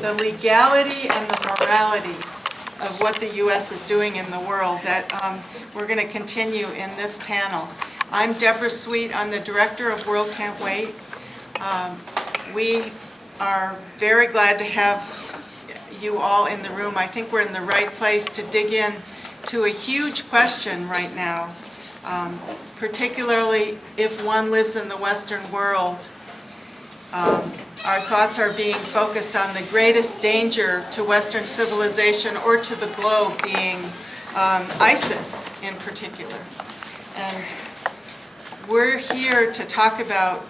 the legality and the morality of what the U.S. is doing in the world that we're going to continue in this panel. I'm Deborah Sweet. I'm the director of World Can't Wait. We are very glad to have you all in the room. I think we're in the right place to dig in to a huge question right now, particularly if one lives in the Western world. Our thoughts are being focused on the greatest danger to Western civilization or to the globe being ISIS in particular. And we're here to talk about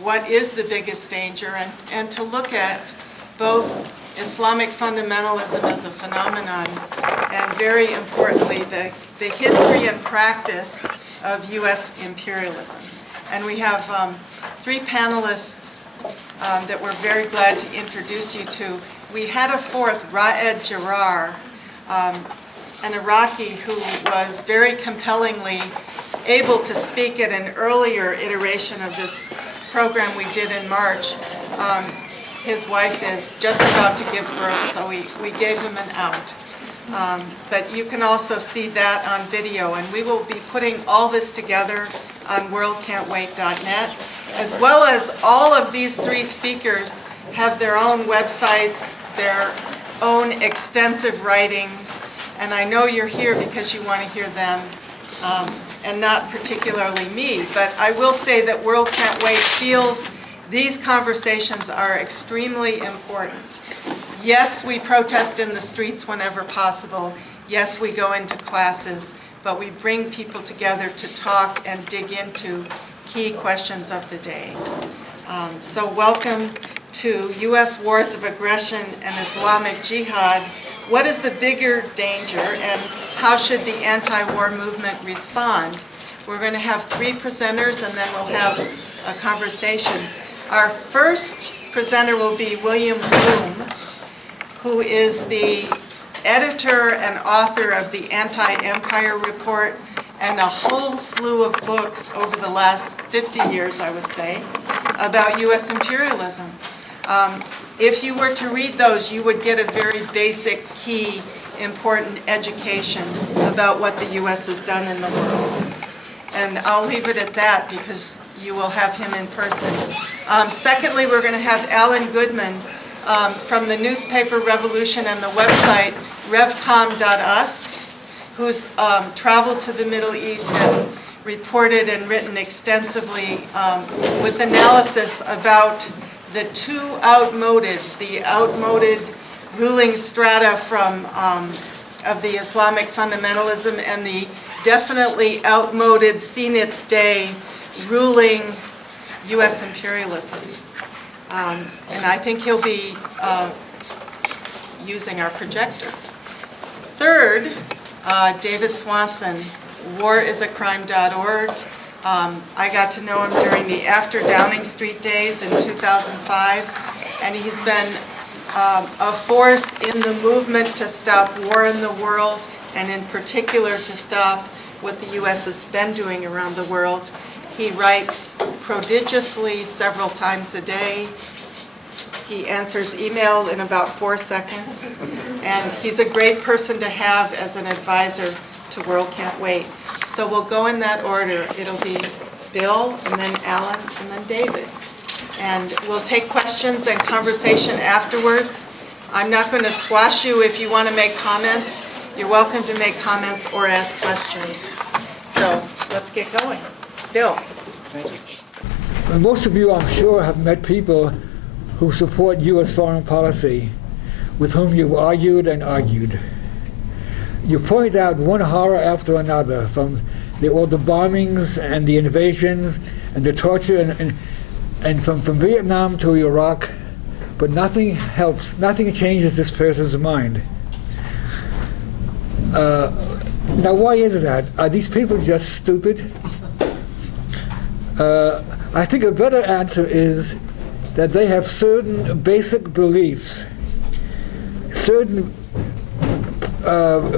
what is the biggest danger and to look at both Islamic fundamentalism as a phenomenon and, very importantly, the history and practice of U.S. imperialism. And we have three panelists that we're very glad to introduce you to. We had a fourth, Raed Jarar, an Iraqi who was very compellingly able to speak at an earlier iteration of this program we did in March. His wife is just about to give birth, so we gave him an out. But you can also see that on video, and we will be putting all this together on worldcan'twait.net, as well as all of these three speakers have their own websites, their own extensive writings, and I know you're here because you want to hear them, and not particularly me. But I will say that World Can't Wait feels these conversations are extremely important. Yes, we protest in the streets whenever possible. Yes, we go into classes, but we bring people together to talk and dig into key questions of the day. So welcome to U.S. Wars of Aggression and Islamic Jihad. What is the bigger danger and how should the anti-war movement respond? We're going to have three presenters and then we'll have a conversation. Our first presenter will be William Bloom, who is the editor and author of the Anti-Empire Report and a whole slew of books over the last 50 years, I would say, about U.S. imperialism. If you were to read those, you would get a very basic, key, important education about what the U.S. has done in the world. And I'll leave it at that because you will have him in person. Secondly, we're going to have Alan Goodman from the newspaper Revolution and the website revcom.us, who's traveled to the Middle East and reported and written extensively with analysis about the two outmodeds, the outmoded ruling strata from of the Islamic fundamentalism and the definitely outmoded, seen its day, ruling U.S. imperialism. And I think he'll be using our projector. Third, David Swanson, warisacrime.org. I got to know him during the After Downing Street days in 2005, and he's been a force in the movement to stop war in the world, and in particular to stop what the U.S. has been doing around the world. He writes prodigiously several times a day. He answers email in about 4 seconds, and he's a great person to have as an advisor to World Can't Wait. So we'll go in that order. It'll be Bill, and then Alan, and then David. And we'll take questions and conversation afterwards. I'm not going to squash you if you want to make comments. You're welcome to make comments or ask questions. So let's get going. Bill. Thank you. Well, most of you, I'm sure, have met people who support U.S. foreign policy, with whom you've argued and argued. You point out one horror after another, from all the bombings and the invasions and the torture and from Vietnam to Iraq, but nothing helps, nothing changes this person's mind. Now, why is that? Are these people just stupid? I think a better answer is that they have certain basic beliefs, certain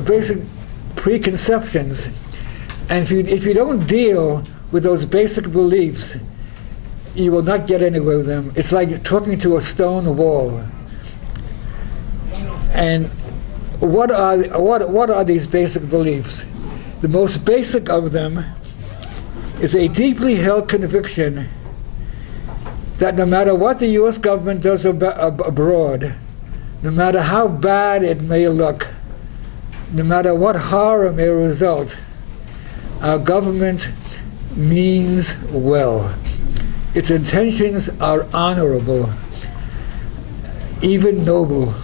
basic preconceptions, and if you don't deal with those basic beliefs, you will not get anywhere with them. It's like talking to a stone wall. And what are these basic beliefs? The most basic of them is a deeply held conviction that no matter what the U.S. government does abroad, no matter how bad it may look, no matter what horror may result, our government means well. Its intentions are honorable, even noble.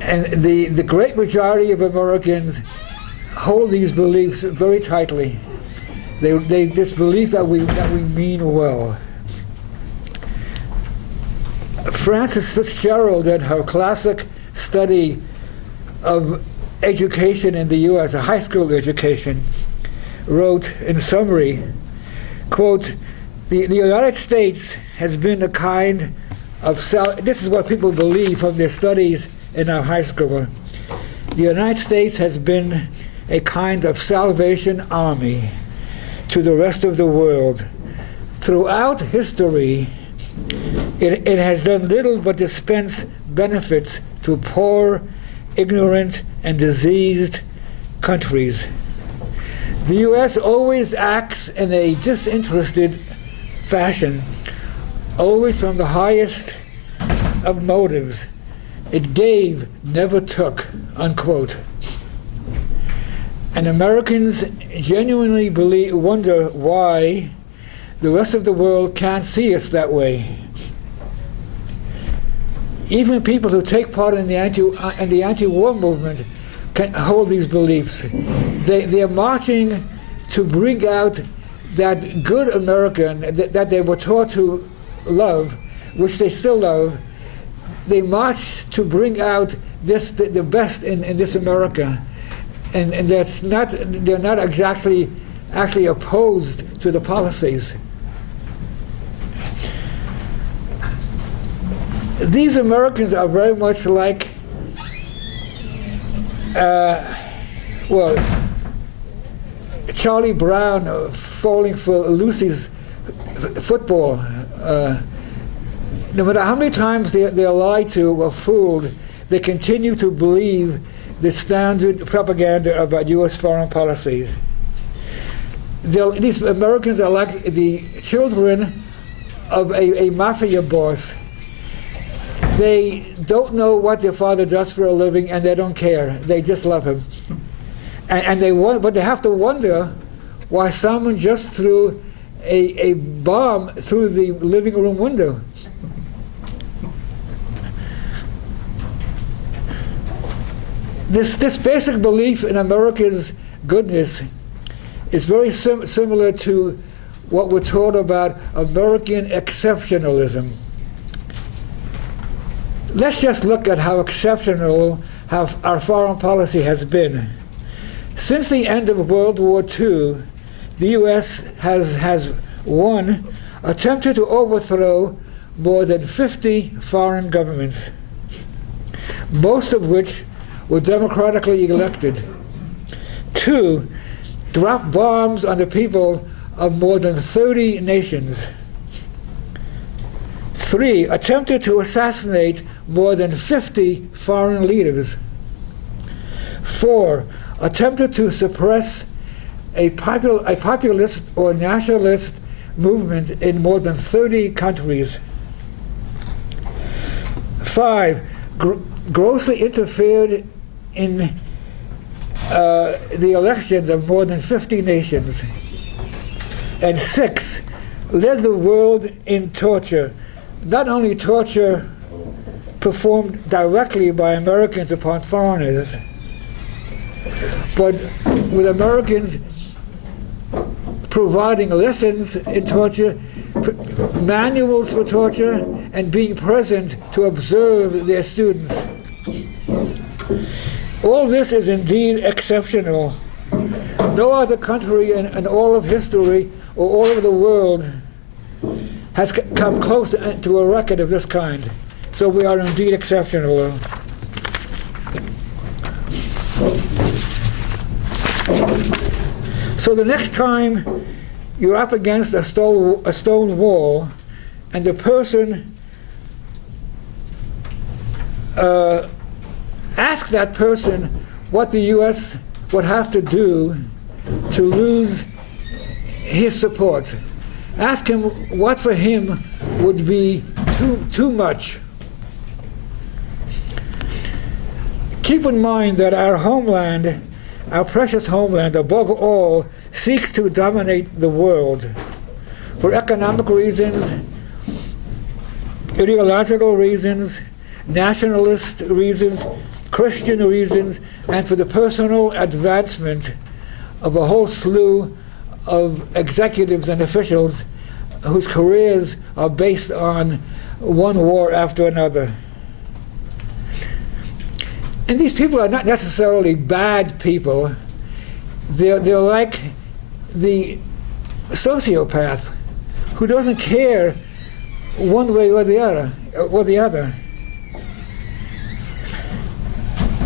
And the great majority of Americans hold these beliefs very tightly. They just believe that we mean well. Frances Fitzgerald, in her classic study of education in the U.S., a high school education, wrote in summary, quote, the United States has been a kind of this is what people believe from their studies in our high school. The United States has been a kind of Salvation Army to the rest of the world. Throughout history, it has done little but dispense benefits to poor, ignorant, and diseased countries. The U.S. always acts in a disinterested fashion, always from the highest of motives. It gave, never took, unquote. And Americans genuinely wonder why the rest of the world can't see us that way. Even people who take part in the anti-war movement can hold these beliefs. They're marching to bring out that good American that they were taught to love, which they still love. They march to bring out the best in this America, and they're not exactly actually opposed to the policies. These Americans are very much like, Charlie Brown falling for Lucy's football. No matter how many times they're lied to or fooled, they continue to believe the standard propaganda about U.S. foreign policy. These Americans are like the children of a mafia boss. They don't know what their father does for a living, and they don't care. They just love him. But they have to wonder why someone just threw a bomb through the living room window. This basic belief in America's goodness is very similar to what we're taught about American exceptionalism. Let's just look at how exceptional our foreign policy has been. Since the end of World War II, the U.S. has attempted to overthrow more than 50 foreign governments, most of which were democratically elected. 2, dropped bombs on the people of more than 30 nations. 3, attempted to assassinate more than 50 foreign leaders. 4, attempted to suppress a populist or nationalist movement in more than 30 countries. 5, grossly interfered in the elections of more than 50 nations. And 6, led the world in torture. Not only torture performed directly by Americans upon foreigners, but with Americans providing lessons in torture, manuals for torture, and being present to observe their students. All this is indeed exceptional. No other country in all of history or all of the world has come close to a record of this kind. So we are indeed exceptional. So the next time you're up against a stone wall and the person ask that person what the U.S. would have to do to lose his support. Ask him what for him would be too much. Keep in mind that our homeland, our precious homeland, above all, seeks to dominate the world for economic reasons, ideological reasons, nationalist reasons, Christian reasons, and for the personal advancement of a whole slew of executives and officials whose careers are based on one war after another. And these people are not necessarily bad people. They're like the sociopath who doesn't care one way or the other.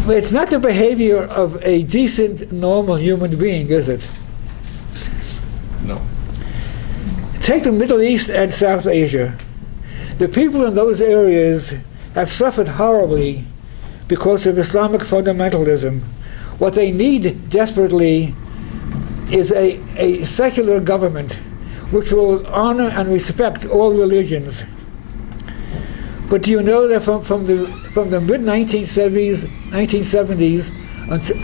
But it's not the behavior of a decent, normal human being, is it? No. Take the Middle East and South Asia. The people in those areas have suffered horribly because of Islamic fundamentalism. What they need desperately is a secular government which will honor and respect all religions. But do you know that from the mid-1970s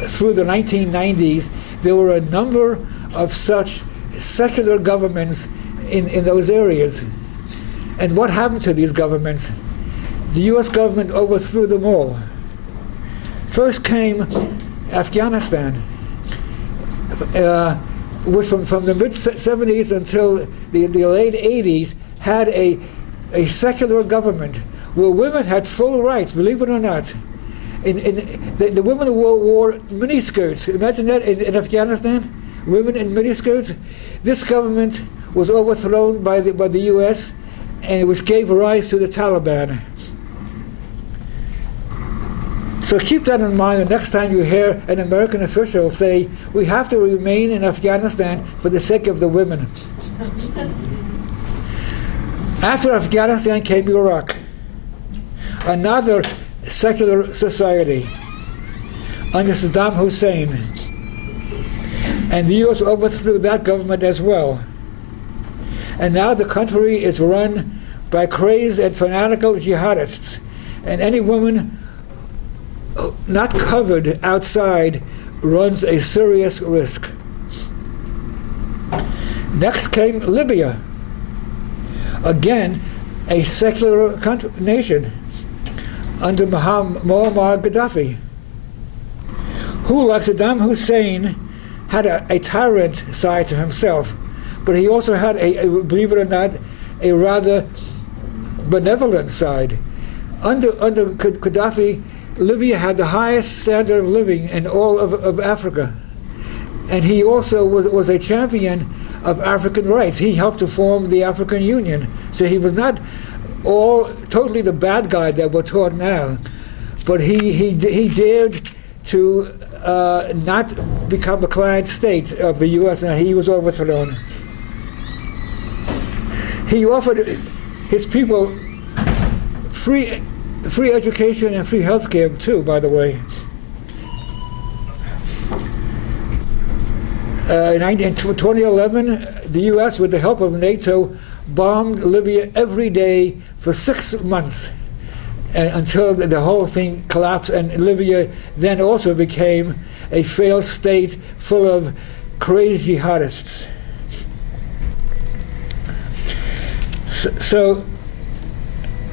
through the 1990s, there were a number of such secular governments in those areas. And what happened to these governments? The U.S. government overthrew them all. First came Afghanistan, which from the mid-70s until the late 80s had a secular government where women had full rights, believe it or not. The women wore miniskirts. Imagine that in Afghanistan, women in miniskirts. This government was overthrown by the U.S., and which gave rise to the Taliban. So keep that in mind the next time you hear an American official say, we have to remain in Afghanistan for the sake of the women. After Afghanistan came Iraq, another secular society under Saddam Hussein. And the U.S. overthrew that government as well. And now the country is run by crazed and fanatical jihadists. And any woman not covered outside runs a serious risk. Next came Libya. Again, a secular nation under Muammar Gaddafi, who, like Saddam Hussein, had a tyrant side to himself, but he also had, believe it or not, a rather benevolent side. Under Gaddafi, Libya had the highest standard of living in all of Africa. And he also was a champion of African rights. He helped to form the African Union. So he was not totally the bad guy that we're taught now. But he dared to not become a client state of the U.S., and he was overthrown. He offered his people free education and free health care too, by the way. In 2011, the U.S., with the help of NATO, bombed Libya every day for 6 months until the whole thing collapsed, and Libya then also became a failed state full of crazy jihadists. So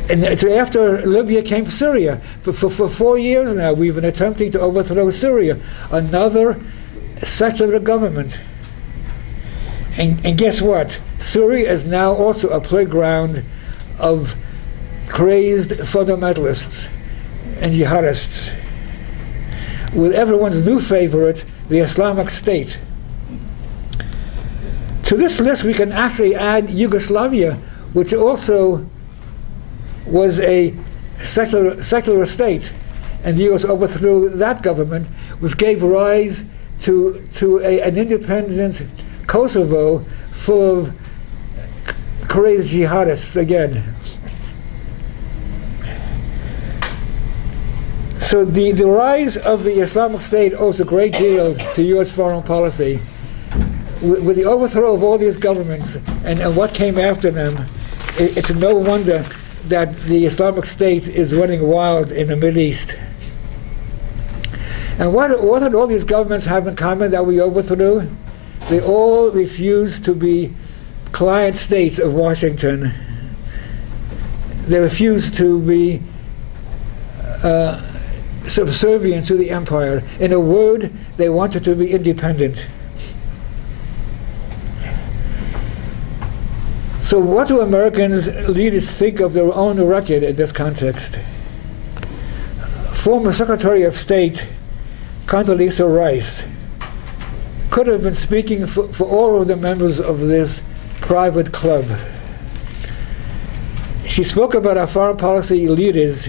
after Libya came Syria. For 4 years now, we've been attempting to overthrow Syria, another secular government. And guess what? Syria is now also a playground of crazed fundamentalists and jihadists, with everyone's new favorite, the Islamic State. To this list, we can actually add Yugoslavia, which also was a secular state, and the U.S. overthrew that government, which gave rise to an independent Kosovo full of crazy jihadists again. So the rise of the Islamic State owes a great deal to U.S. foreign policy. With the overthrow of all these governments and what came after them, it's no wonder that the Islamic State is running wild in the Middle East. And what did all these governments have in common that we overthrew? They all refused to be client states of Washington. They refused to be subservient to the empire. In a word, they wanted to be independent. So what do Americans leaders think of their own record in this context? Former Secretary of State Condoleezza Rice could have been speaking for all of the members of this private club. She spoke about our foreign policy leaders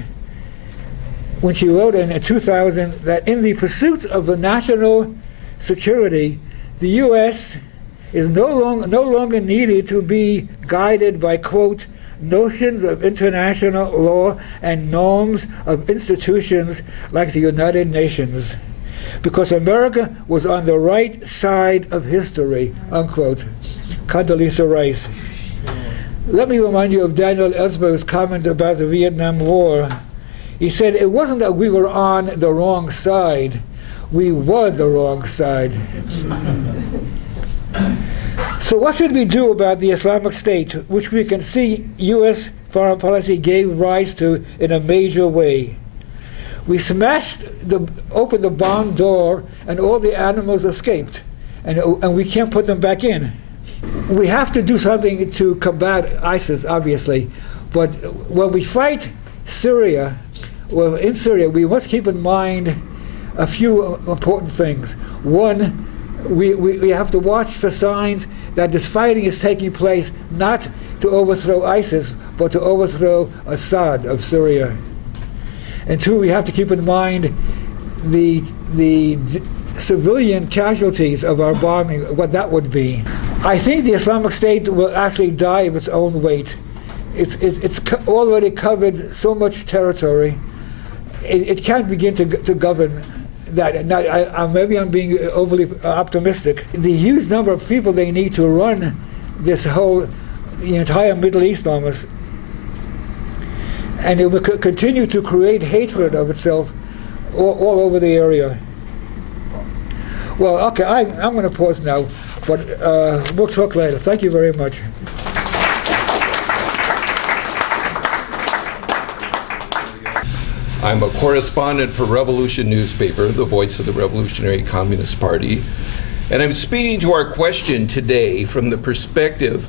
when she wrote in 2000 that in the pursuit of the national security, the U.S. is no longer needed to be guided by, quote, notions of international law and norms of institutions like the United Nations, because America was on the right side of history, unquote. Condoleezza Rice. Let me remind you of Daniel Ellsberg's comment about the Vietnam War. He said, it wasn't that we were on the wrong side, we were the wrong side. So what should we do about the Islamic State, which we can see U.S. foreign policy gave rise to in a major way? We opened the barn door and all the animals escaped, and we can't put them back in. We have to do something to combat ISIS, obviously, but when we fight Syria, well, in Syria, we must keep in mind a few important things. One, we have to watch for signs that this fighting is taking place not to overthrow ISIS, but to overthrow Assad of Syria. And two, we have to keep in mind the civilian casualties of our bombing, what that would be. I think the Islamic State will actually die of its own weight. It's already covered so much territory. It can't begin to govern that. Now, maybe I'm being overly optimistic. The huge number of people they need to run the entire Middle East almost, and it will continue to create hatred of itself all over the area. Well, okay, I'm going to pause now, but we'll talk later. Thank you very much. I'm a correspondent for Revolution newspaper, the voice of the Revolutionary Communist Party, and I'm speaking to our question today from the perspective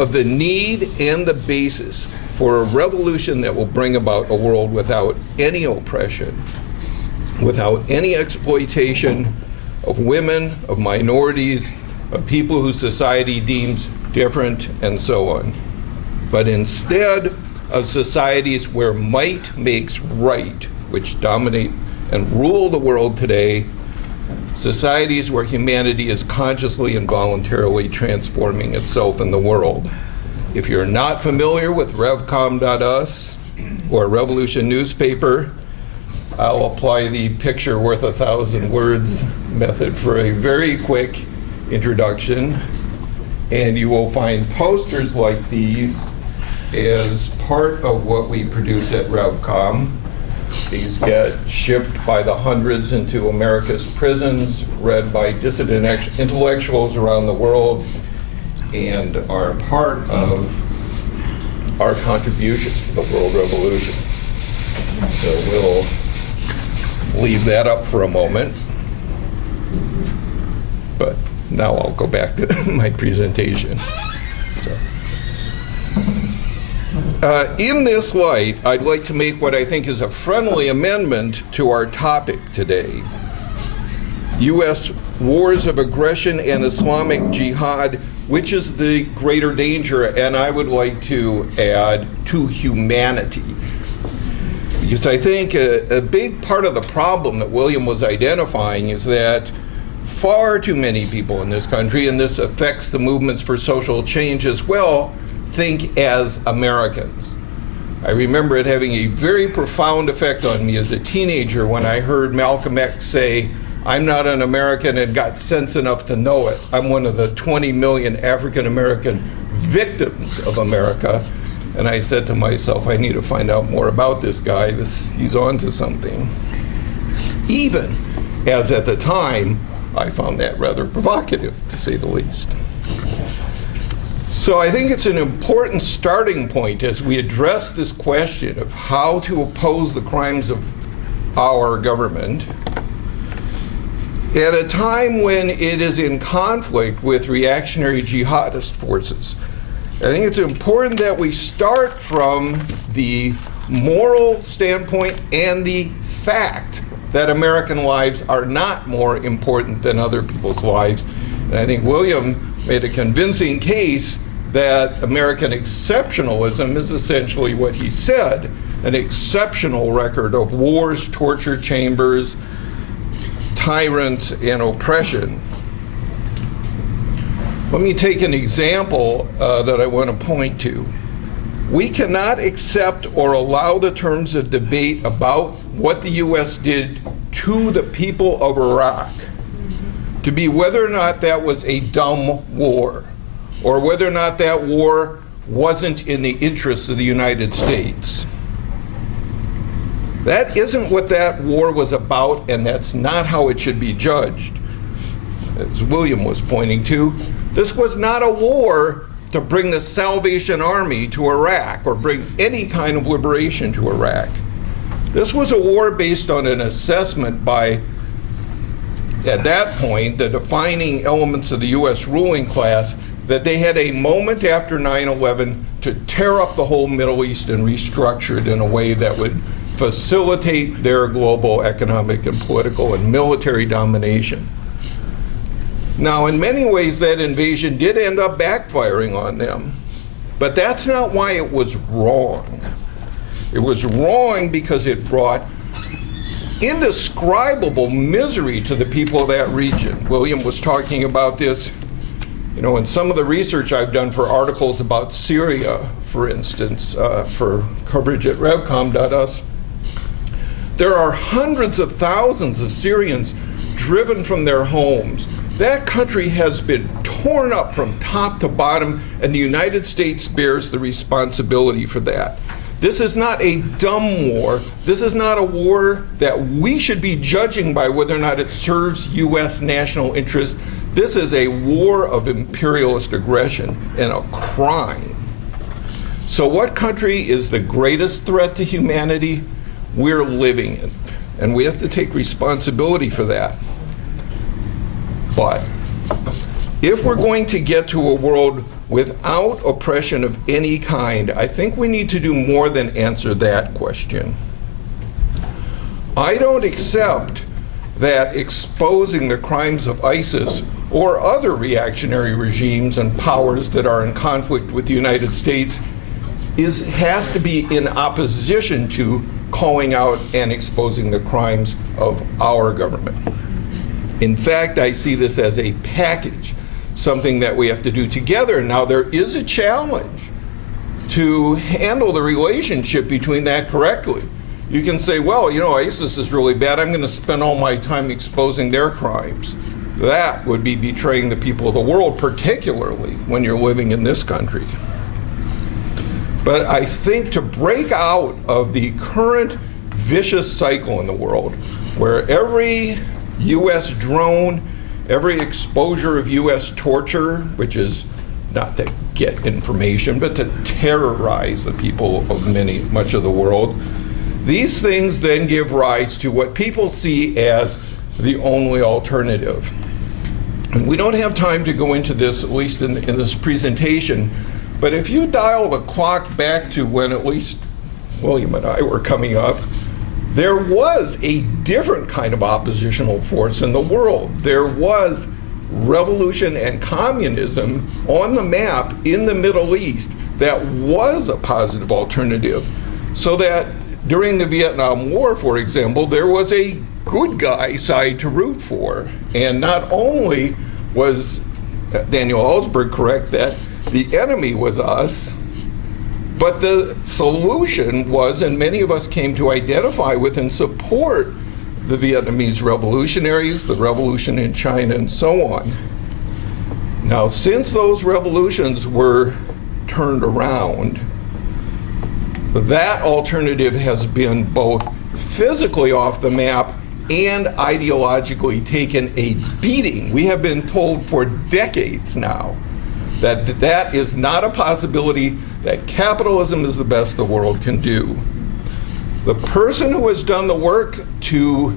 of the need and the basis for a revolution that will bring about a world without any oppression, without any exploitation of women, of minorities, of people who society deems different, and so on. But instead of societies where might makes right, which dominate and rule the world today, societies where humanity is consciously and voluntarily transforming itself in the world. If you're not familiar with revcom.us or Revolution newspaper, I'll apply the picture worth 1,000 words method for a very quick introduction, and you will find posters like these as part of what we produce at Revcom. These get shipped by the hundreds into America's prisons, read by dissident intellectuals around the world, and are part of our contribution to the world revolution. So we'll leave that up for a moment. But now I'll go back to my presentation. In this light, I'd like to make what I think is a friendly amendment to our topic today. U.S. wars of aggression and Islamic Jihad, which is the greater danger, and I would like to add, to humanity. Because I think a big part of the problem that William was identifying is that far too many people in this country, and this affects the movements for social change as well, think as Americans. I remember it having a very profound effect on me as a teenager when I heard Malcolm X say, "I'm not an American and got sense enough to know it. I'm one of the 20 million African American victims of America." And I said to myself, I need to find out more about this guy. He's on to something. Even as at the time, I found that rather provocative, to say the least. So I think it's an important starting point as we address this question of how to oppose the crimes of our government at a time when it is in conflict with reactionary jihadist forces. I think it's important that we start from the moral standpoint and the fact that American lives are not more important than other people's lives. And I think William made a convincing case that American exceptionalism is essentially what he said, an exceptional record of wars, torture chambers, tyrants, and oppression. Let me take an example that I want to point to. We cannot accept or allow the terms of debate about what the U.S. did to the people of Iraq to be whether or not that was a dumb war, or whether or not that war wasn't in the interests of the United States. That isn't what that war was about, and that's not how it should be judged. As William was pointing to, this was not a war to bring the Salvation Army to Iraq or bring any kind of liberation to Iraq. This was a war based on an assessment by, at that point, the defining elements of the U.S. ruling class that they had a moment after 9/11 to tear up the whole Middle East and restructure it in a way that would facilitate their global economic and political and military domination. Now, in many ways, that invasion did end up backfiring on them, but that's not why it was wrong. It was wrong because it brought indescribable misery to the people of that region. William was talking about this, in some of the research I've done for articles about Syria, for instance, for coverage at revcom.us. There are hundreds of thousands of Syrians driven from their homes. That country has been torn up from top to bottom, and the United States bears the responsibility for that. This is not a dumb war. This is not a war that we should be judging by whether or not it serves U.S. national interest. This is a war of imperialist aggression and a crime. So what country is the greatest threat to humanity? We're living in, and we have to take responsibility for that. But if we're going to get to a world without oppression of any kind, I think we need to do more than answer that question. I don't accept that exposing the crimes of ISIS or other reactionary regimes and powers that are in conflict with the United States has to be in opposition to calling out and exposing the crimes of our government. In fact, I see this as a package, something that we have to do together. Now, there is a challenge to handle the relationship between that correctly. You can say, well, ISIS is really bad. I'm going to spend all my time exposing their crimes. That would be betraying the people of the world, particularly when you're living in this country. But I think to break out of the current vicious cycle in the world, where every U.S. drone, every exposure of U.S. torture, which is not to get information, but to terrorize the people of much of the world, these things then give rise to what people see as the only alternative. And we don't have time to go into this, at least in this presentation, but if you dial the clock back to when at least William and I were coming up, there was a different kind of oppositional force in the world. There was revolution and communism on the map in the Middle East that was a positive alternative. So that during the Vietnam War, for example, there was a good guy side to root for. And not only was Daniel Ellsberg correct that the enemy was us, But the solution was, and many of us came to identify with and support the Vietnamese revolutionaries, the revolution in China, and so on. Now, since those revolutions were turned around, that alternative has been both physically off the map and ideologically taken a beating. We have been told for decades now that that is not a possibility, that capitalism is the best the world can do. The person who has done the work to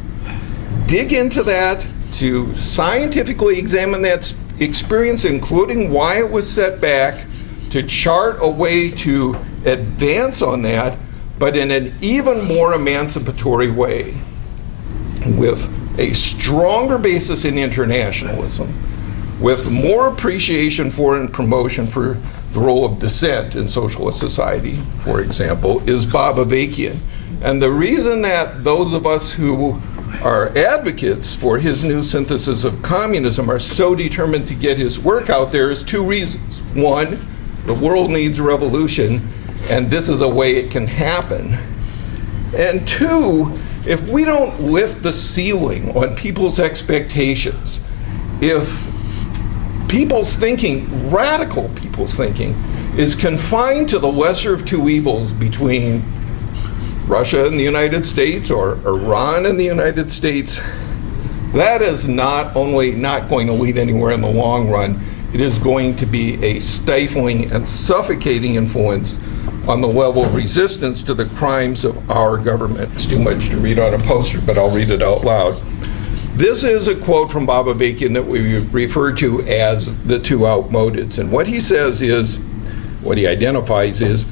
dig into that, to scientifically examine that experience, including why it was set back, to chart a way to advance on that, but in an even more emancipatory way, with a stronger basis in internationalism, with more appreciation for and promotion for the role of dissent in socialist society, for example, is Bob Avakian. And the reason that those of us who are advocates for his new synthesis of communism are so determined to get his work out there is two reasons. One, the world needs a revolution, and this is a way it can happen. And two, if we don't lift the ceiling on people's expectations, if people's thinking, radical people's thinking, is confined to the lesser of two evils between Russia and the United States or Iran and the United States, that is not only not going to lead anywhere in the long run, it is going to be a stifling and suffocating influence on the level of resistance to the crimes of our government. It's too much to read on a poster, but I'll read it out loud. This is a quote from Bob Avakian that we refer to as the two outmodeds. And what he says is, what he identifies is,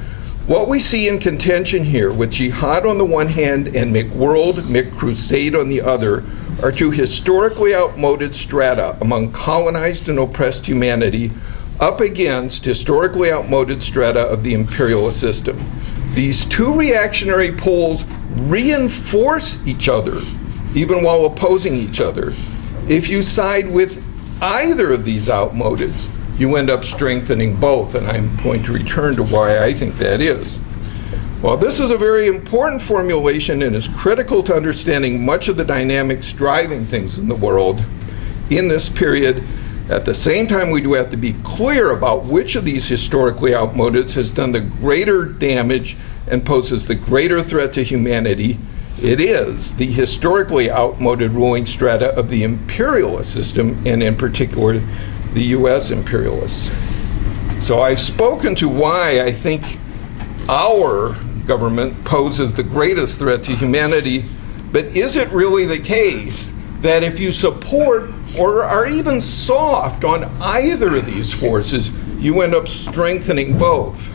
what we see in contention here with jihad on the one hand and McWorld, McCrusade on the other are two historically outmoded strata among colonized and oppressed humanity up against historically outmoded strata of the imperialist system. These two reactionary poles reinforce each other, even while opposing each other. If you side with either of these outmodeds, you end up strengthening both, and I'm going to return to why I think that is. Well, this is a very important formulation and is critical to understanding much of the dynamics driving things in the world in this period. At the same time, we do have to be clear about which of these historically outmodeds has done the greater damage and poses the greater threat to humanity. It is the historically outmoded ruling strata of the imperialist system, and in particular, the U.S. imperialists. So I've spoken to why I think our government poses the greatest threat to humanity, but is it really the case that if you support or are even soft on either of these forces, you end up strengthening both?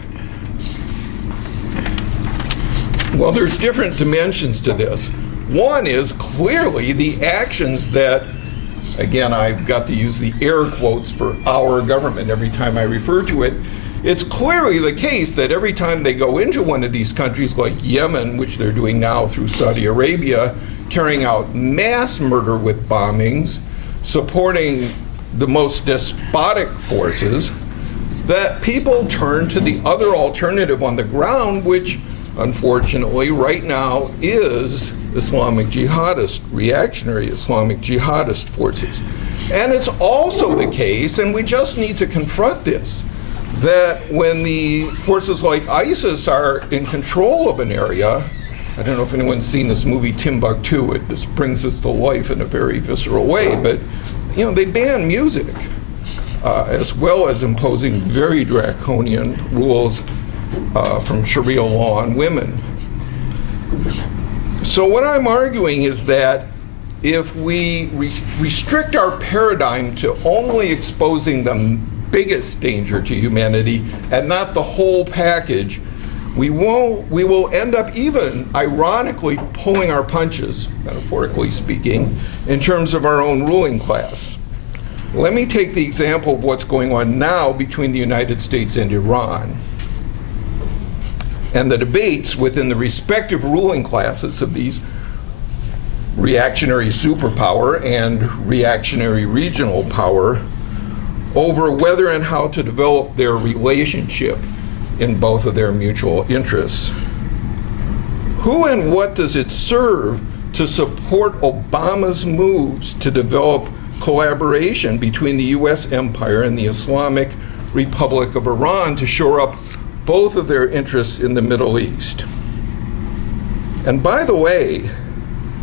Well, there's different dimensions to this. One is clearly the actions that, again, I've got to use the air quotes for our government every time I refer to it. It's clearly the case that every time they go into one of these countries like Yemen, which they're doing now through Saudi Arabia, carrying out mass murder with bombings, supporting the most despotic forces, that people turn to the other alternative on the ground, which unfortunately right now is Islamic jihadist, reactionary Islamic jihadist forces. And it's also the case, and we just need to confront this, that when the forces like ISIS are in control of an area, I don't know if anyone's seen this movie Timbuktu, it just brings this to life in a very visceral way, but you know, they ban music, as well as imposing very draconian rules from Sharia law on women. So what I'm arguing is that if we restrict our paradigm to only exposing the biggest danger to humanity and not the whole package, we will end up even ironically pulling our punches, metaphorically speaking, in terms of our own ruling class. Let me take the example of what's going on now between the United States and Iran, and the debates within the respective ruling classes of these reactionary superpower and reactionary regional power over whether and how to develop their relationship in both of their mutual interests. Who and what does it serve to support Obama's moves to develop collaboration between the U.S. empire and the Islamic Republic of Iran to shore up both of their interests in the Middle East? And by the way,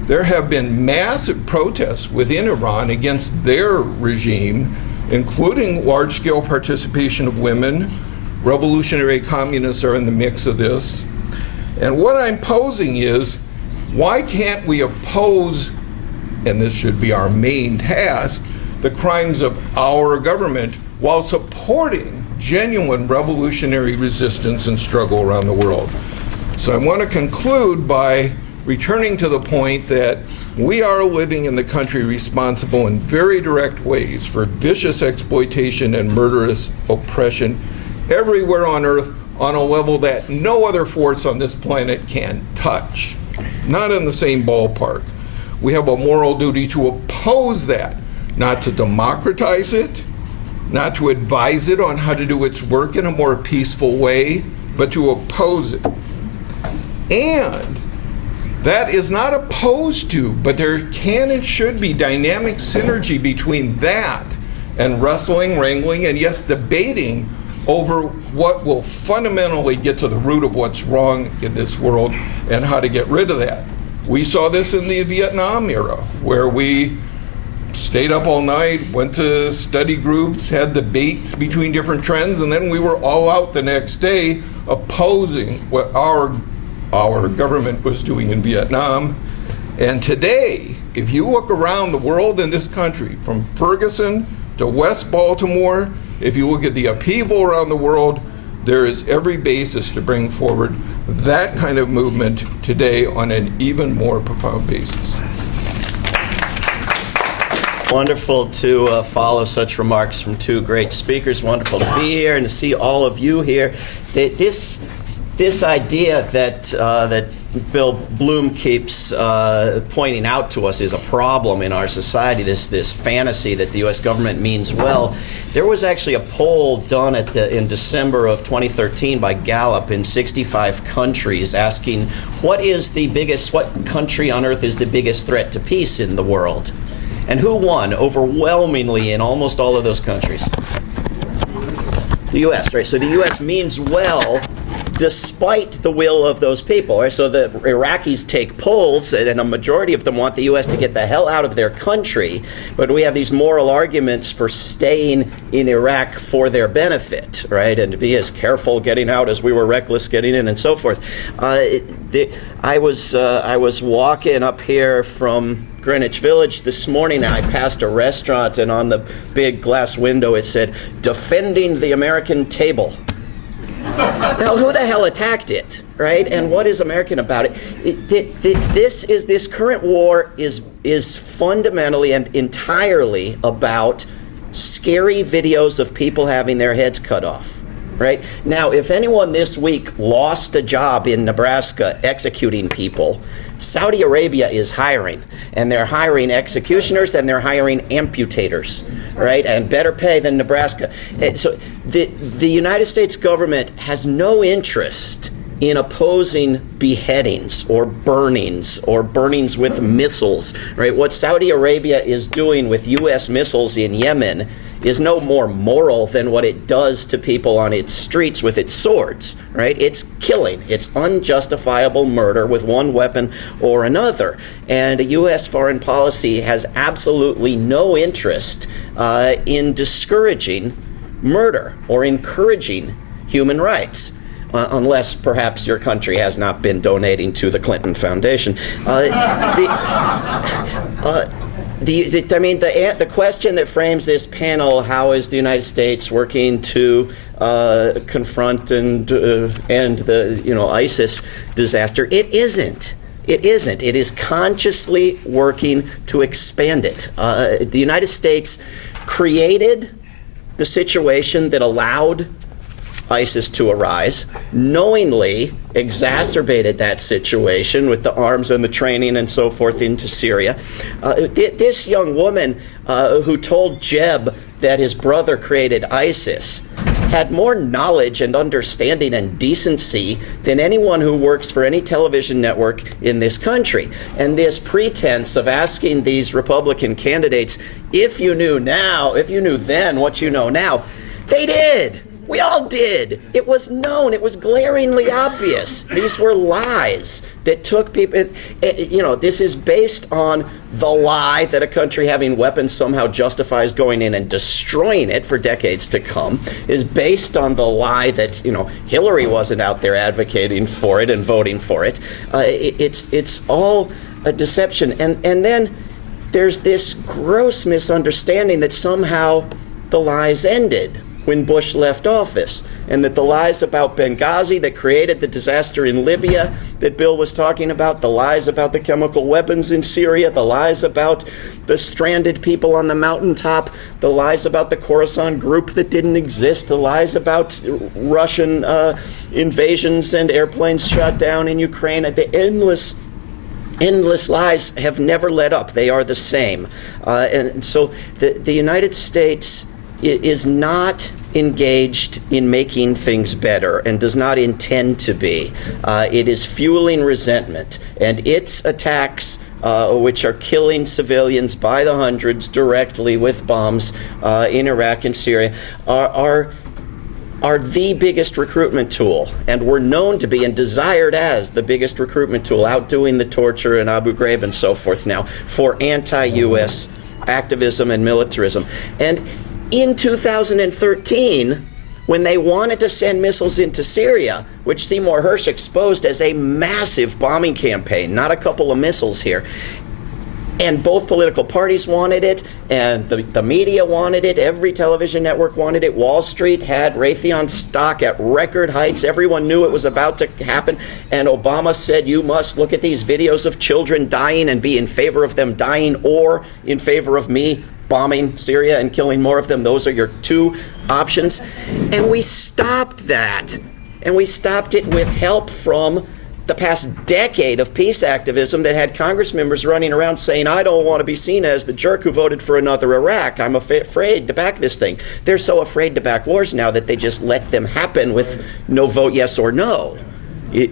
there have been massive protests within Iran against their regime, including large-scale participation of women. Revolutionary communists are in the mix of this. And what I'm posing is, why can't we oppose, and this should be our main task, the crimes of our government while supporting genuine revolutionary resistance and struggle around the world? So I want to conclude by returning to the point that we are living in the country responsible in very direct ways for vicious exploitation and murderous oppression everywhere on earth on a level that no other force on this planet can touch. Not in the same ballpark. We have a moral duty to oppose that, not to democratize it, not to advise it on how to do its work in a more peaceful way, but to oppose it. And that is not opposed to, but there can and should be dynamic synergy between that and wrestling, wrangling, and yes, debating over what will fundamentally get to the root of what's wrong in this world and how to get rid of that. We saw this in the Vietnam era, where we stayed up all night, went to study groups, had debates between different trends, and then we were all out the next day opposing what our government was doing in Vietnam. And today, if you look around the world in this country, from Ferguson to West Baltimore, if you look at the upheaval around the world, there is every basis to bring forward that kind of movement today on an even more profound basis. Wonderful to follow such remarks from two great speakers. Wonderful to be here and to see all of you here. This idea that Bill Bloom keeps pointing out to us is a problem in our society, this fantasy that the U.S. government means well. There was actually a poll done in December of 2013 by Gallup in 65 countries asking what country on earth is the biggest threat to peace in the world? And who won overwhelmingly in almost all of those countries? The U.S., right? So the U.S. means well despite the will of those people. Right? So the Iraqis take polls, and a majority of them want the U.S. to get the hell out of their country, but we have these moral arguments for staying in Iraq for their benefit, right? And to be as careful getting out as we were reckless getting in, and so forth. I was walking up here from Greenwich Village this morning, and I passed a restaurant, and on the big glass window it said, "Defending the American Table." Now, who the hell attacked it, right? And what is American about it? This current war is fundamentally and entirely about scary videos of people having their heads cut off, right? Now, if anyone this week lost a job in Nebraska executing people, Saudi Arabia is hiring, and they're hiring executioners and they're hiring amputators, right? And better pay than Nebraska. So the United States government has no interest in opposing beheadings or burnings with missiles, right? What Saudi Arabia is doing with U.S. missiles in Yemen is no more moral than what it does to people on its streets with its swords, right? It's killing. It's unjustifiable murder with one weapon or another. And U.S. foreign policy has absolutely no interest in discouraging murder or encouraging human rights. Unless perhaps your country has not been donating to the Clinton Foundation. The question that frames this panel, how is the United States working to confront and end the ISIS disaster? It isn't. It isn't. It is consciously working to expand it. The United States created the situation that allowed ISIS to arise, knowingly exacerbated that situation with the arms and the training and so forth into Syria. This young woman who told Jeb that his brother created ISIS had more knowledge and understanding and decency than anyone who works for any television network in this country. And this pretense of asking these Republican candidates, if you knew then what you know now, they did. We all did. It was known. It was glaringly obvious. These were lies that took people. This is based on the lie that a country having weapons somehow justifies going in and destroying it for decades to come. Is based on the lie that Hillary wasn't out there advocating for it and voting for it. It's all a deception. And then there's this gross misunderstanding that somehow the lies ended when Bush left office, and that the lies about Benghazi that created the disaster in Libya that Bill was talking about, the lies about the chemical weapons in Syria, the lies about the stranded people on the mountaintop, the lies about the Khorasan group that didn't exist, the lies about Russian invasions and airplanes shot down in Ukraine, the endless lies have never let up. They are the same. And so the United States is not engaged in making things better and does not intend to be. It is fueling resentment, and its attacks, which are killing civilians by the hundreds directly with bombs in Iraq and Syria, are the biggest recruitment tool, and were known to be and desired as the biggest recruitment tool, outdoing the torture in Abu Ghraib and so forth now, for anti-U.S. activism and militarism. And in 2013, when they wanted to send missiles into Syria, which Seymour Hersh exposed as a massive bombing campaign, not a couple of missiles here, and both political parties wanted it, and the media wanted it, every television network wanted it, Wall Street had Raytheon stock at record heights, everyone knew it was about to happen, and Obama said, you must look at these videos of children dying and be in favor of them dying, or in favor of me bombing Syria and killing more of them. Those are your two options. And we stopped that. And we stopped it with help from the past decade of peace activism that had Congress members running around saying, I don't want to be seen as the jerk who voted for another Iraq. I'm afraid to back this thing. They're so afraid to back wars now that they just let them happen with no vote yes or no.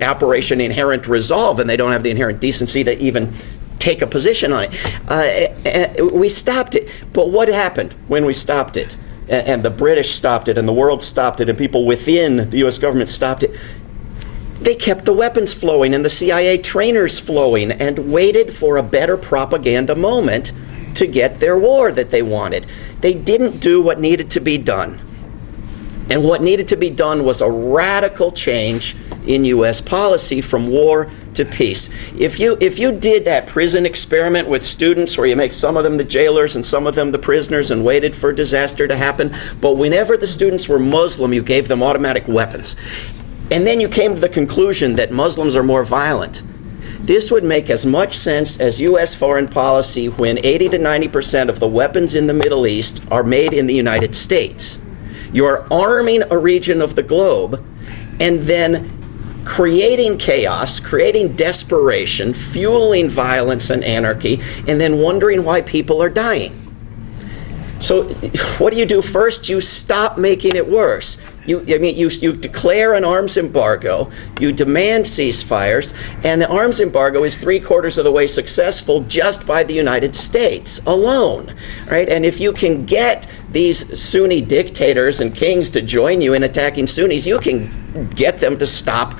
Operation Inherent Resolve, and they don't have the inherent decency to even take a position on it. We stopped it. But what happened when we stopped it? And the British stopped it, and the world stopped it, and people within the U.S. government stopped it. They kept the weapons flowing and the CIA trainers flowing and waited for a better propaganda moment to get their war that they wanted. They didn't do what needed to be done. And what needed to be done was a radical change in U.S. policy from war to peace. If you did that prison experiment with students where you make some of them the jailers and some of them the prisoners and waited for disaster to happen, but whenever the students were Muslim, you gave them automatic weapons. And then you came to the conclusion that Muslims are more violent. This would make as much sense as U.S. foreign policy when 80 to 90% of the weapons in the Middle East are made in the United States. You're arming a region of the globe and then creating chaos, creating desperation, fueling violence and anarchy, and then wondering why people are dying. So what do? First, you stop making it worse. You declare an arms embargo, you demand ceasefires, and the arms embargo is 3/4 of the way successful just by the United States alone, right? And if you can get these Sunni dictators and kings to join you in attacking Sunnis, you can get them to stop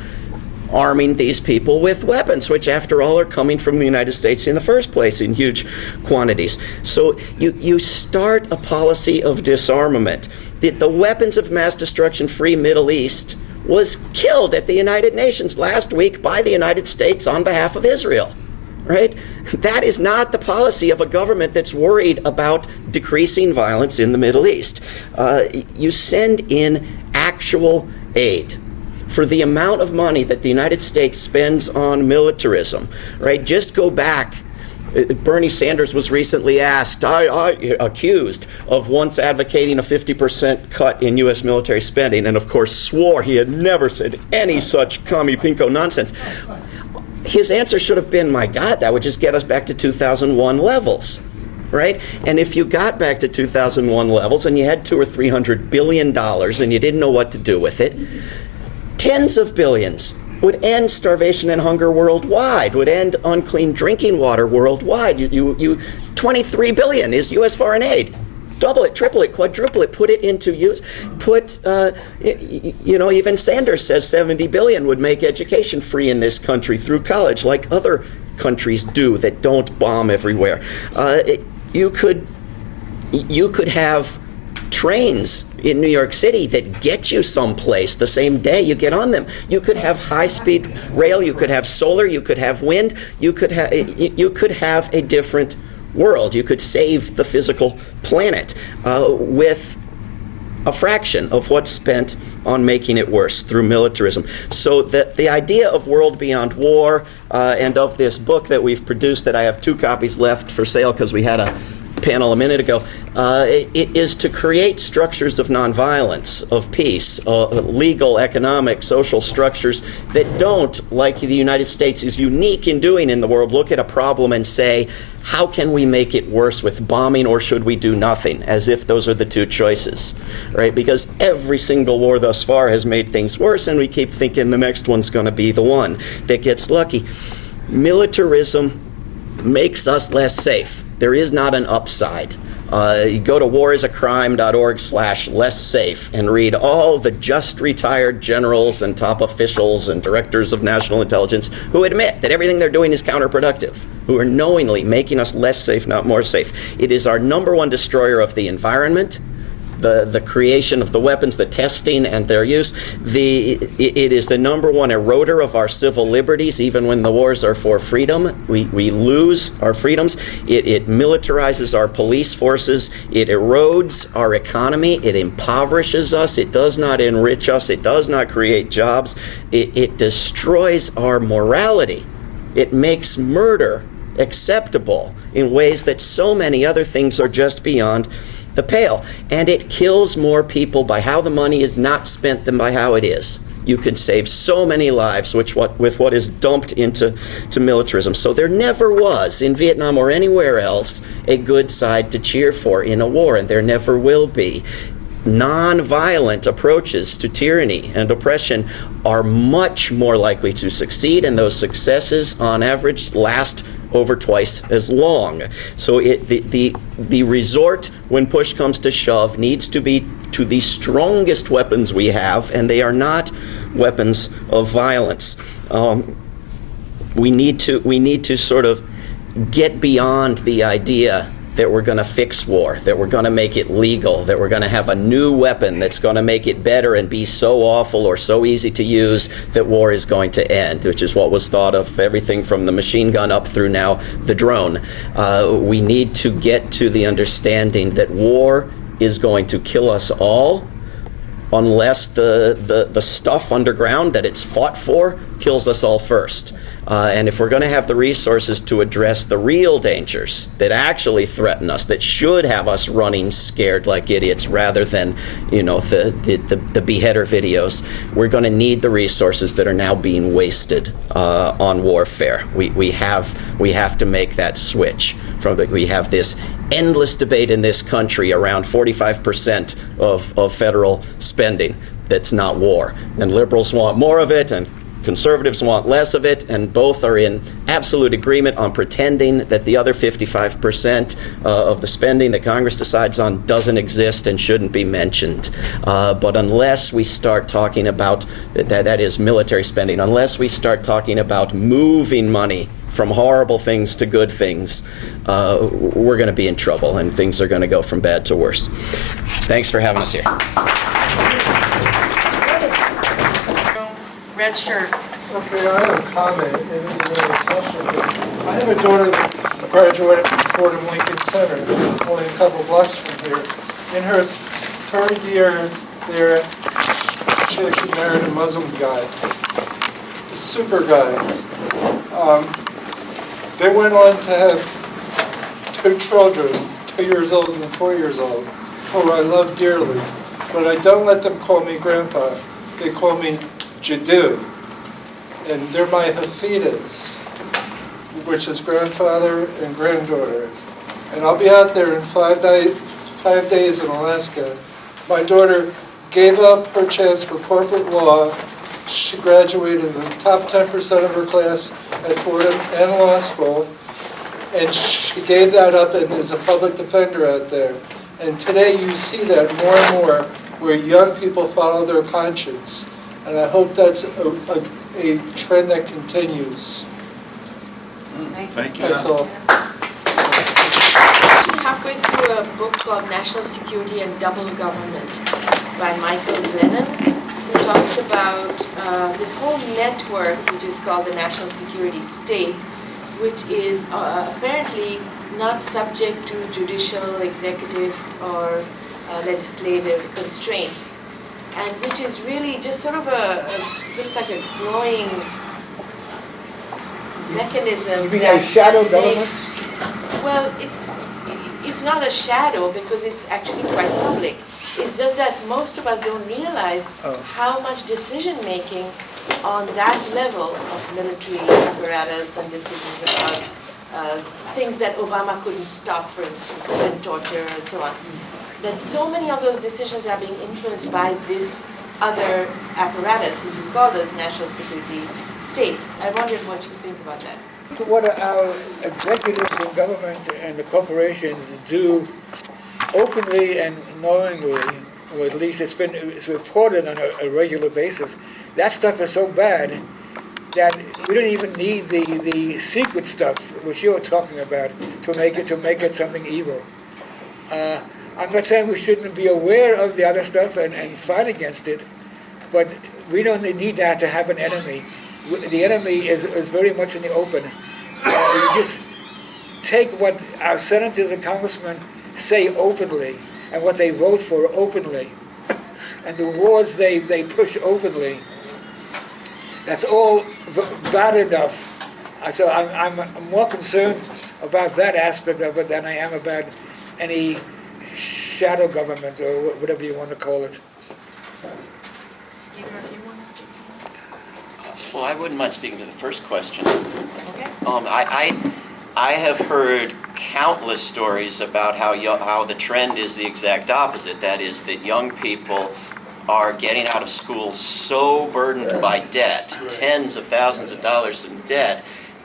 arming these people with weapons, which after all are coming from the United States in the first place in huge quantities. So you start a policy of disarmament. The weapons of mass destruction-free Middle East was killed at the United Nations last week by the United States on behalf of Israel, right? That is not the policy of a government that's worried about decreasing violence in the Middle East. You send in actual aid. For the amount of money that the United States spends on militarism, right? Just go back. Bernie Sanders was recently accused of once advocating a 50% cut in U.S. military spending, and of course swore he had never said any such commie pinko nonsense. His answer should have been, my God, that would just get us back to 2001 levels, right? And if you got back to 2001 levels and you had $200 or $300 billion and you didn't know what to do with it, tens of billions would end starvation and hunger worldwide, would end unclean drinking water worldwide. 23 billion is U.S. foreign aid. Double it, triple it, quadruple it, put it into use. Even Sanders says 70 billion would make education free in this country through college, like other countries do that don't bomb everywhere. You could have trains in New York City that get you someplace the same day you get on them. You could have high-speed rail. You could have solar. You could have wind. You could have a different world. You could save the physical planet with a fraction of what's spent on making it worse through militarism. So the idea of world beyond war and of this book that we've produced, that I have 2 copies left for sale because we had a panel a minute ago, it is to create structures of nonviolence, of peace, legal, economic, social structures that don't, like the United States is unique in doing in the world, look at a problem and say, how can we make it worse with bombing, or should we do nothing, as if those are the 2 choices, right? Because every single war thus far has made things worse, and we keep thinking the next one's going to be the one that gets lucky. Militarism makes us less safe. There is not an upside. You go to warisacrime.org/less safe and read all the just retired generals and top officials and directors of national intelligence who admit that everything they're doing is counterproductive, who are knowingly making us less safe, not more safe. It is our #1 destroyer of the environment, the creation of the weapons, the testing and their use. It is the #1 eroder of our civil liberties. Even when the wars are for freedom, we lose our freedoms. It militarizes our police forces. It erodes our economy. It impoverishes us. It does not enrich us. It does not create jobs. It destroys our morality. It makes murder acceptable in ways that so many other things are just beyond the pale. And it kills more people by how the money is not spent than by how it is. You can save so many lives with what is dumped into militarism. So there never was, in Vietnam or anywhere else, a good side to cheer for in a war, and there never will be. Non-violent approaches to tyranny and oppression are much more likely to succeed, and those successes, on average, last over twice as long. So the resort, when push comes to shove, needs to be to the strongest weapons we have, and they are not weapons of violence. We need to sort of get beyond the idea that we're going to fix war, that we're going to make it legal, that we're going to have a new weapon that's going to make it better and be so awful or so easy to use that war is going to end, which is what was thought of everything from the machine gun up through now the drone. We need to get to the understanding that war is going to kill us all unless the stuff underground that it's fought for kills us all first. And if we're going to have the resources to address the real dangers that actually threaten us, that should have us running scared like idiots rather than, the beheader videos, we're going to need the resources that are now being wasted on warfare. We have to make that switch. We have this endless debate in this country around 45% of federal spending that's not war. And liberals want more of it, and conservatives want less of it, and both are in absolute agreement on pretending that the other 55% of the spending that Congress decides on doesn't exist and shouldn't be mentioned. But unless we start talking about, that is military spending, unless we start talking about moving money from horrible things to good things, we're going to be in trouble, and things are going to go from bad to worse. Thanks for having us here. Red shirt. Okay, I have a comment. It isn't really a question. But I have a daughter that graduated from Fordham Lincoln Center, only a couple blocks from here. In her third year there, she actually married a Muslim guy, a super guy. They went on to have 2 children, 2 years old and 4 years old, who I love dearly. But I don't let them call me grandpa. They call me Jadu, and they're my Hafidas, which is grandfather and granddaughter. and I'll be out there in 5 days in Alaska. My daughter gave up her chance for corporate law. She graduated in the top 10% of her class at Fordham and law school, and she gave that up and is a public defender out there. And today you see that more and more, where young people follow their conscience. And I hope that's a trend that continues. Thank you. That's all. Halfway through a book called National Security and Double Government by Michael Glennon, who talks about this whole network which is called the National Security State, which is apparently not subject to judicial, executive, or legislative constraints, and which is really just sort of looks like a growing mechanism. You mean a shadow government? Well, it's not a shadow because it's actually quite public. It's just that most of us don't realize how much decision-making on that level of military apparatus and decisions about things that Obama couldn't stop, for instance, and torture and so on. That so many of those decisions are being influenced by this other apparatus, which is called the National Security State. I wondered what you think about that. What our executives and governments and the corporations do openly and knowingly, or at least it's reported on a regular basis, that stuff is so bad that we don't even need the secret stuff which you're talking about to make it something evil. I'm not saying we shouldn't be aware of the other stuff and fight against it, but we don't need that to have an enemy. The enemy is very much in the open. You just take what our senators and congressmen say openly and what they vote for openly and the wars they push openly. That's all bad enough. So I'm more concerned about that aspect of it than I am about any shadow government or whatever you want to call it. Either of you want to speak? Well, I wouldn't mind speaking to the first question. Okay. I have heard countless stories about how the trend is the exact opposite. That is, that young people are getting out of school so burdened by debt, tens of thousands of dollars in debt,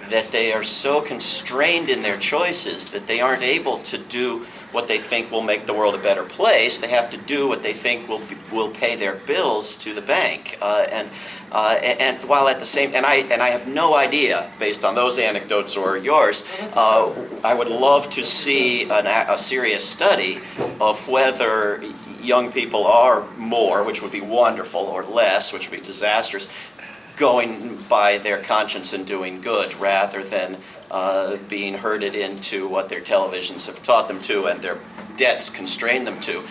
that they are so constrained in their choices that they aren't able to do what they think will make the world a better place. They have to do what they think will pay their bills to the bank, and while at the same and I have no idea, based on those anecdotes or yours, I would love to see a serious study of whether young people are more, which would be wonderful, or less, which would be disastrous, going by their conscience and doing good, rather than being herded into what their televisions have taught them to and their debts constrain them to,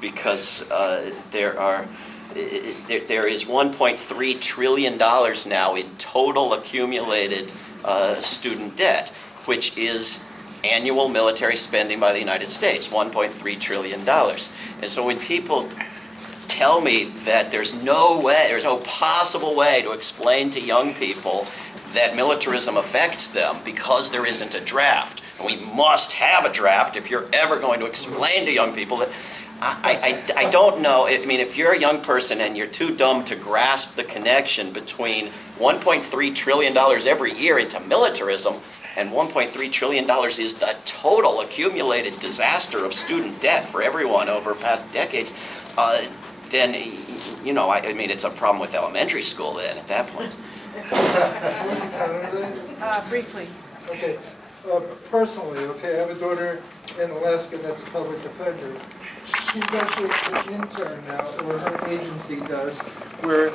because there is $1.3 trillion now in total accumulated student debt, which is annual military spending by the United States, $1.3 trillion. And so when people tell me that there's no possible way to explain to young people that militarism affects them because there isn't a draft, and we must have a draft if you're ever going to explain to young people that, I don't know. I mean, if you're a young person and you're too dumb to grasp the connection between $1.3 trillion every year into militarism and $1.3 trillion is the total accumulated disaster of student debt for everyone over past decades, then, you know, I mean, it's a problem with elementary school then at that point. Briefly. Okay. Personally, okay, I have a daughter in Alaska that's a public defender. She's actually an intern now, or her agency does, where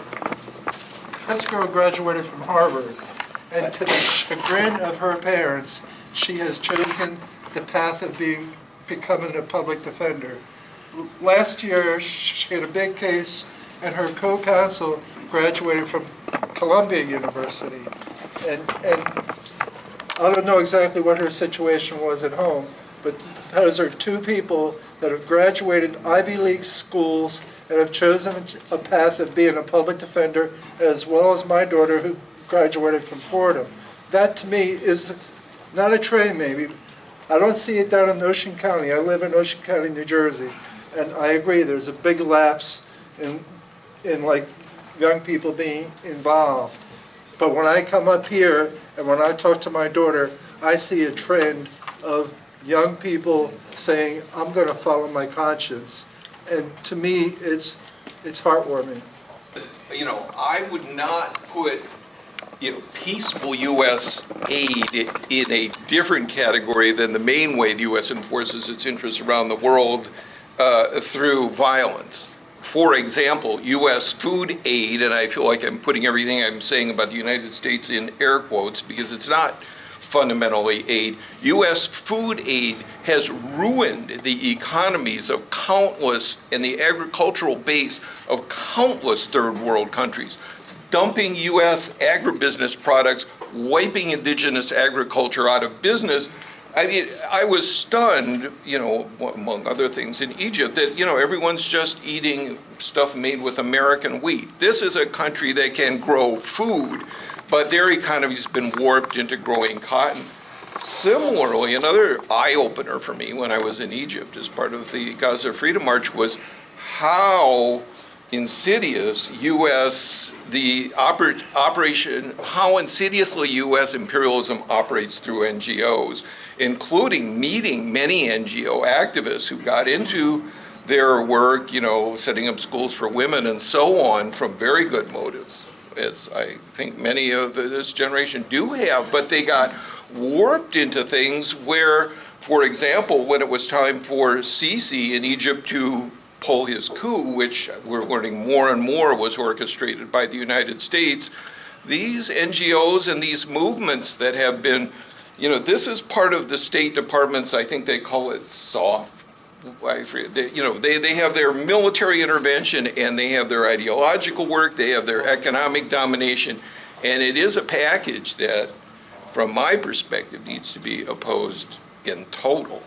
this girl graduated from Harvard. And to the chagrin of her parents, she has chosen the path of becoming a public defender. Last year, she had a big case, and her co-counsel graduated from Columbia University. And I don't know exactly what her situation was at home, but those are two people that have graduated Ivy League schools and have chosen a path of being a public defender, as well as my daughter, who graduated from Fordham. That to me is not a trade, maybe. I don't see it down in Ocean County. I live in Ocean County, New Jersey, and I agree, there's a big lapse in like young people being involved. But when I come up here and when I talk to my daughter, I see a trend of young people saying, I'm going to follow my conscience. And to me, it's heartwarming. You know, I would not put, peaceful U.S. aid in a different category than the main way the U.S. enforces its interests around the world through violence. For example, U.S. food aid, and I feel like I'm putting everything I'm saying about the United States in air quotes because it's not fundamentally aid. U.S. food aid has ruined the economies of countless and the agricultural base of countless third world countries, dumping U.S. agribusiness products, wiping indigenous agriculture out of business. I mean, I was stunned, among other things in Egypt, that, everyone's just eating stuff made with American wheat. This is a country that can grow food, but their economy's been warped into growing cotton. Similarly, another eye-opener for me when I was in Egypt as part of the Gaza Freedom March was how insidious how insidiously U.S. imperialism operates through NGOs, including meeting many NGO activists who got into their work, setting up schools for women and so on from very good motives, as I think many of this generation do have, but they got warped into things where, for example, when it was time for Sisi in Egypt to pull his coup, which we're learning more and more was orchestrated by the United States, these NGOs and these movements that have been, this is part of the State Department's, I think they call it soft, they have their military intervention and they have their ideological work, they have their economic domination, and it is a package that, from my perspective, needs to be opposed in total.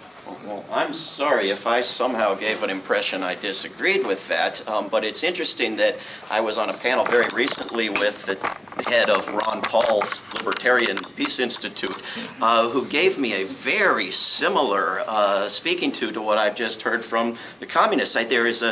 Well, I'm sorry if I somehow gave an impression I disagreed with that, but it's interesting that I was on a panel very recently with the head of Ron Paul's Libertarian Peace Institute, who gave me a very similar speaking to what I've just heard from the communist side. There is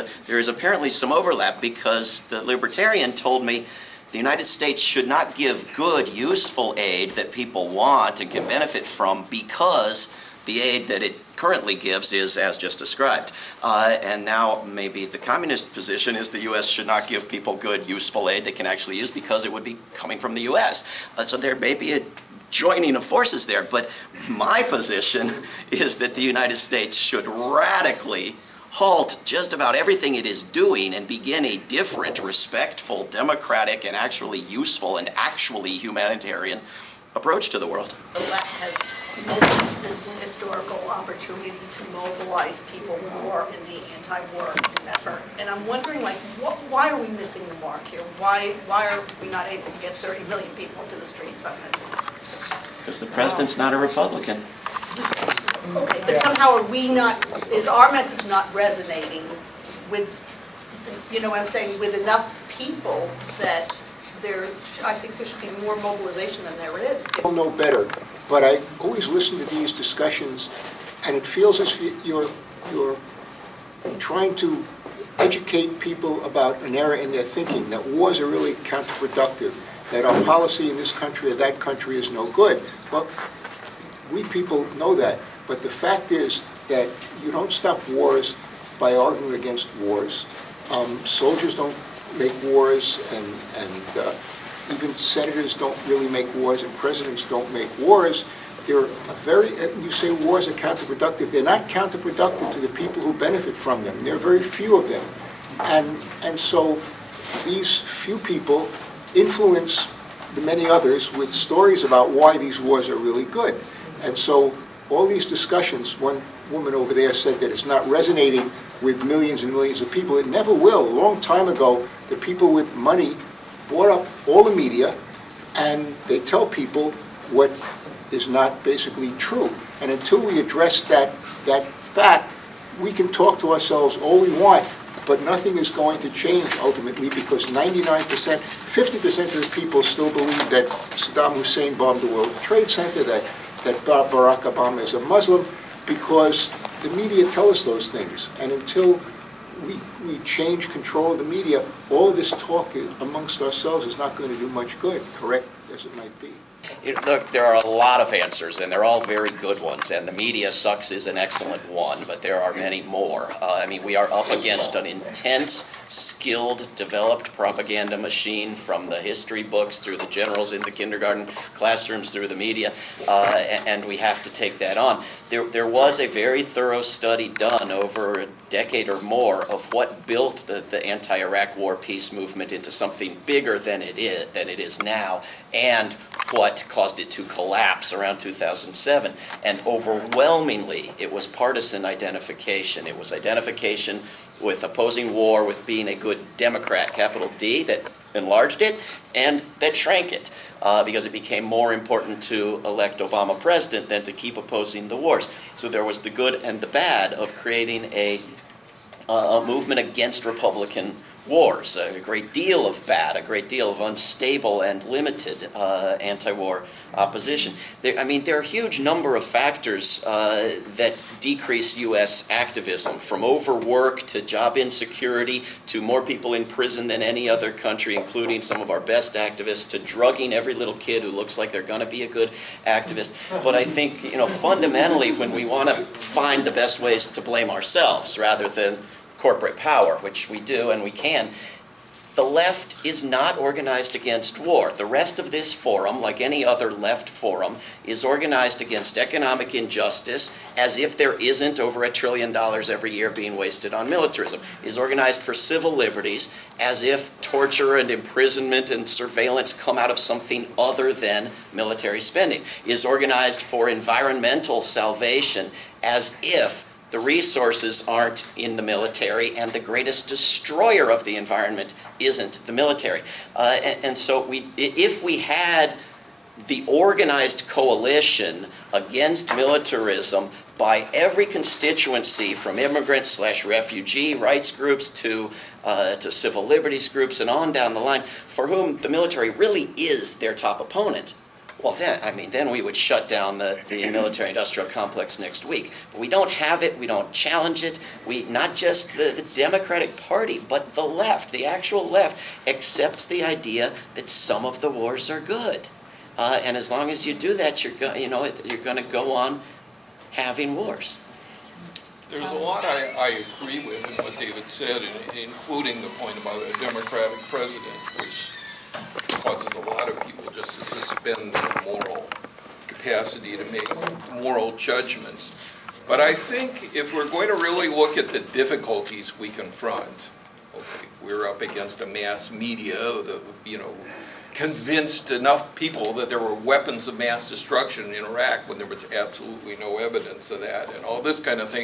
apparently some overlap because the Libertarian told me the United States should not give good, useful aid that people want and can benefit from because the aid that it currently gives is as just described. And now maybe the communist position is the U.S. should not give people good, useful aid they can actually use because it would be coming from the U.S. So there may be a joining of forces there. But my position is that the United States should radically halt just about everything it is doing and begin a different, respectful, democratic, and actually useful and actually humanitarian approach to the world. The left has missed this historical opportunity to mobilize people more in the anti-war effort. And I'm wondering, why are we missing the mark here? Why are we not able to get 30 million people to the streets on this? Because the president's not a Republican. Okay, but somehow is our message not resonating with, what I'm saying, with enough people that I think there should be more mobilization than there is. I don't know better, but I always listen to these discussions, and it feels as if you're trying to educate people about an error in their thinking, that wars are really counterproductive, that our policy in this country or that country is no good. Well, we people know that, but the fact is that you don't stop wars by arguing against wars. Soldiers don't make wars, and even senators don't really make wars, and presidents don't make wars. You say wars are counterproductive. They're not counterproductive to the people who benefit from them. There are very few of them. And so these few people influence the many others with stories about why these wars are really good. And so all these discussions, one woman over there said that it's not resonating with millions and millions of people. It never will. A long time ago, the people with money bought up all the media, and they tell people what is not basically true. And until we address that fact, we can talk to ourselves all we want, but nothing is going to change ultimately, because 99%, 50% of the people still believe that Saddam Hussein bombed the World Trade Center, that that Barack Obama is a Muslim, because the media tell us those things. And until we change control of the media, all of this talk amongst ourselves is not going to do much good, correct as it might be. Look, there are a lot of answers, and they're all very good ones, and the media sucks is an excellent one, but there are many more. I mean, we are up against an intense, skilled, developed propaganda machine, from the history books through the generals in the kindergarten classrooms through the media, and we have to take that on. There was a very thorough study done over a decade or more of what built the anti-Iraq war peace movement into something bigger than it is now, and what caused it to collapse around 2007. And overwhelmingly, it was partisan identification. It was identification with opposing war, with being a good Democrat, capital D, that enlarged it, and that shrank it, because it became more important to elect Obama president than to keep opposing the wars. So there was the good and the bad of creating a movement against Republican wars, a great deal of bad, a great deal of unstable and limited anti-war opposition. There are a huge number of factors that decrease U.S. activism, from overwork to job insecurity to more people in prison than any other country, including some of our best activists, to drugging every little kid who looks like they're going to be a good activist. But I think, fundamentally, when we want to find the best ways to blame ourselves rather than corporate power, which we do and we can, the left is not organized against war. The rest of this forum, like any other left forum, is organized against economic injustice, as if there isn't over $1 trillion every year being wasted on militarism, is organized for civil liberties, as if torture and imprisonment and surveillance come out of something other than military spending, is organized for environmental salvation, as if the resources aren't in the military, and the greatest destroyer of the environment isn't the military. And so if we had the organized coalition against militarism by every constituency, from immigrant/refugee rights groups to civil liberties groups and on down the line, for whom the military really is their top opponent, well, then we would shut down the military-industrial complex next week. But we don't have it. We don't challenge it. Not just the Democratic Party, but the left, the actual left, accepts the idea that some of the wars are good. And as long as you do that, you're going to go on having wars. There's a lot I agree with in what David said, including the point about a Democratic president, which causes a lot of people just to suspend their moral capacity to make moral judgments. But I think if we're going to really look at the difficulties we confront, okay, we're up against a mass media that, convinced enough people that there were weapons of mass destruction in Iraq when there was absolutely no evidence of that, and all this kind of thing.